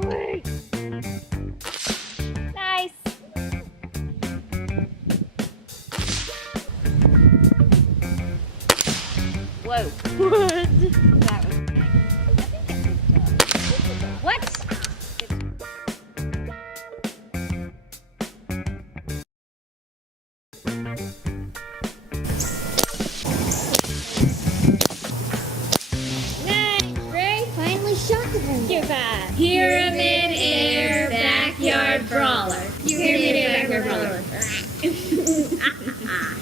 boy. Nice. Whoa. What? That was nice. What? Nice, Ray. Finally shot the one. Give that. Here